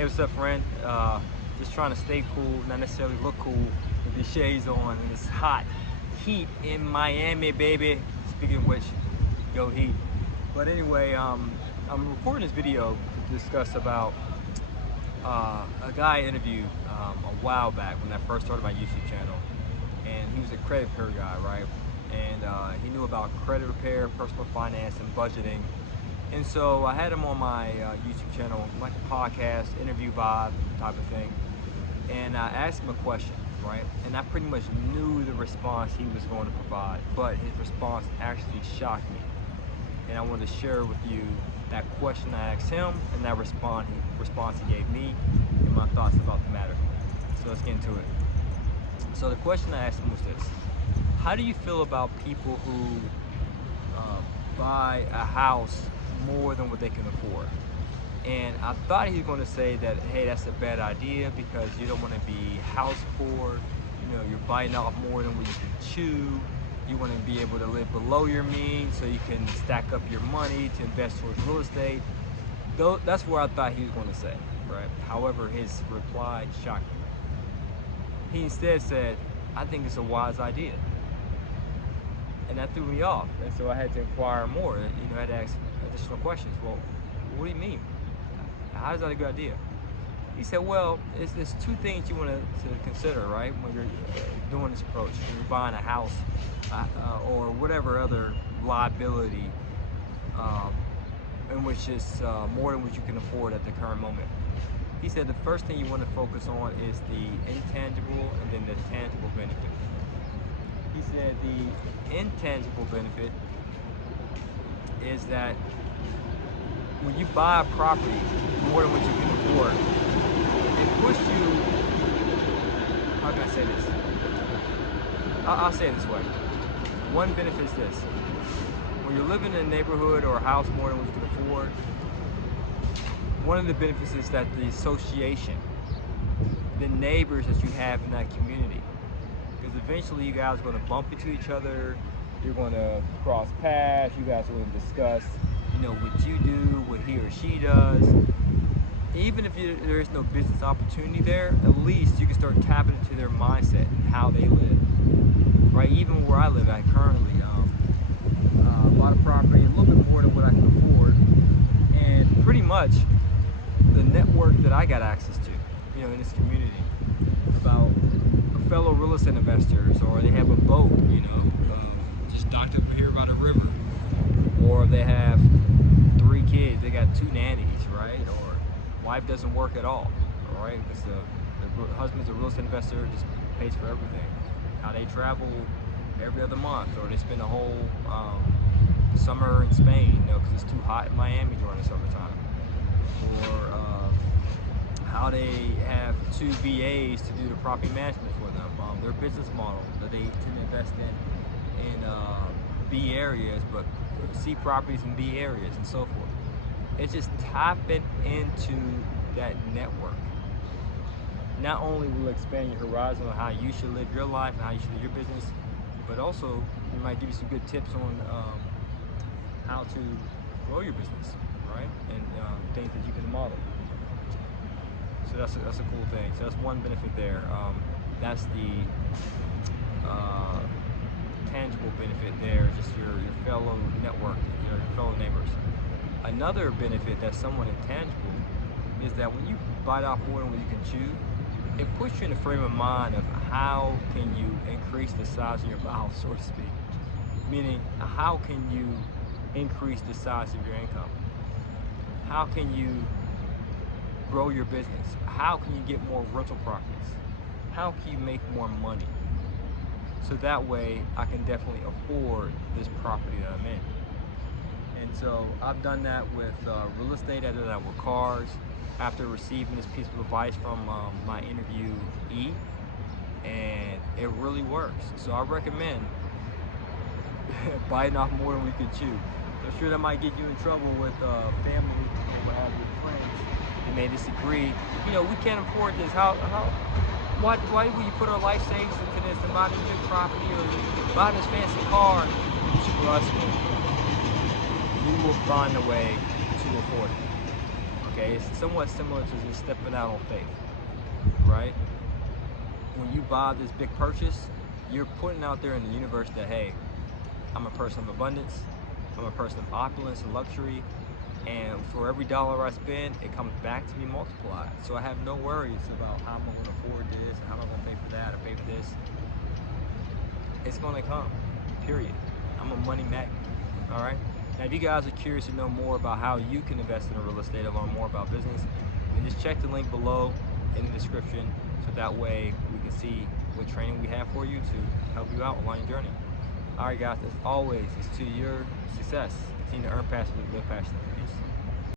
Hey, what's up, friend? Just trying to stay cool, not necessarily look cool with these shades on and this hot heat in Miami, baby. Speaking of which, go Heat. But anyway, I'm recording this video to discuss about a guy I interviewed a while back when I first started my YouTube channel, and he was a credit repair guy, right? And he knew about credit repair, personal finance, and budgeting. And so I had him on my YouTube channel, like a podcast, interview vibe type of thing. And I asked him a question, right? And I pretty much knew the response he was going to provide, but his response actually shocked me. And I wanted to share with you that question I asked him and that response he gave me and my thoughts about the matter. So let's get into it. So the question I asked him was this: how do you feel about people who buy a house more than what they can afford? And I thought he was going to say that, hey, that's a bad idea because you don't want to be house poor. You know, you're biting off more than what you can chew. You want to be able to live below your means so you can stack up your money to invest towards real estate. Though that's where I thought he was going to say, right? However, his reply shocked me. He instead said, I think it's a wise idea. And that threw me off. And so I had to inquire more. You know, I had to ask additional questions. Well, what do you mean? How is that a good idea? He said, well, there's two things you want to consider, right, when you're doing this approach. When you're buying a house or whatever other liability in which is more than what you can afford at the current moment. He said the first thing you want to focus on is the intangible and then the tangible benefit. He said the intangible benefit is that when you buy a property more than what you can afford, it puts you, how can I say this? I'll say it this way. One benefit is this: when you're living in a neighborhood or a house more than what you can afford, one of the benefits is that the association, the neighbors that you have in that community, because eventually you guys are going to bump into each other, you're going to cross paths, you guys are going to discuss, you know, what you do, what he or she does. Even if there is no business opportunity there, at least you can start tapping into their mindset and how they live, right? Even where I live at currently, bought a property a little bit more than what I can afford, and pretty much the network that I got access to, you know, in this community, about fellow real estate investors, or they have a boat, you know, just docked up here by the river, or they have 3 kids, they got 2 nannies, right? Or wife doesn't work at all right? Because the husband's a real estate investor, just pays for everything. How they travel every other month, or they spend a whole summer in Spain, you know, because it's too hot in Miami during the summertime. Or how they have 2 VAs to do the property management for them. Their business model that they tend to invest in B areas, but C properties in B areas and so forth. It's just tapping into that network. Not only will it expand your horizon on how you should live your life and how you should live your business, but also it might give you some good tips on how to grow your business, right? And things that you can model. So that's a cool thing. So that's one benefit there. That's the tangible benefit there, just your fellow network, your fellow neighbors. Another benefit that's somewhat intangible is that when you bite off more than what you can chew, it puts you in a frame of mind of how can you increase the size of your mouth, so to speak. Meaning, how can you increase the size of your income? How can you grow your business? How can you get more rental properties? How can you make more money? So that way I can definitely afford this property that I'm in. And so I've done that with real estate, I've done that with cars. After receiving this piece of advice from my interviewee, and it really works. So I recommend biting off more than we could chew. I'm sure that might get you in trouble with family or what have you, friends. They may disagree. You know, we can't afford this. Why would you put our life savings into this and buy this big property or buy this fancy car? Trust me, you will find a way to afford it. Okay? Okay, it's somewhat similar to just stepping out on faith, right? When you buy this big purchase, you're putting out there in the universe that, hey, I'm a person of abundance, I'm a person of opulence and luxury, and for every dollar I spend, it comes back to me multiplied. So I have no worries about how I'm going to afford this, and how am I going to pay for that, or pay for this. It's going to come, period. I'm a money magnet, all right? Now, if you guys are curious to know more about how you can invest in real estate or learn more about business, then just check the link below in the description, so that way we can see what training we have for you to help you out along your journey. All right, guys, as always, it's to your success. Continue to earn passively, live passionately. Peace.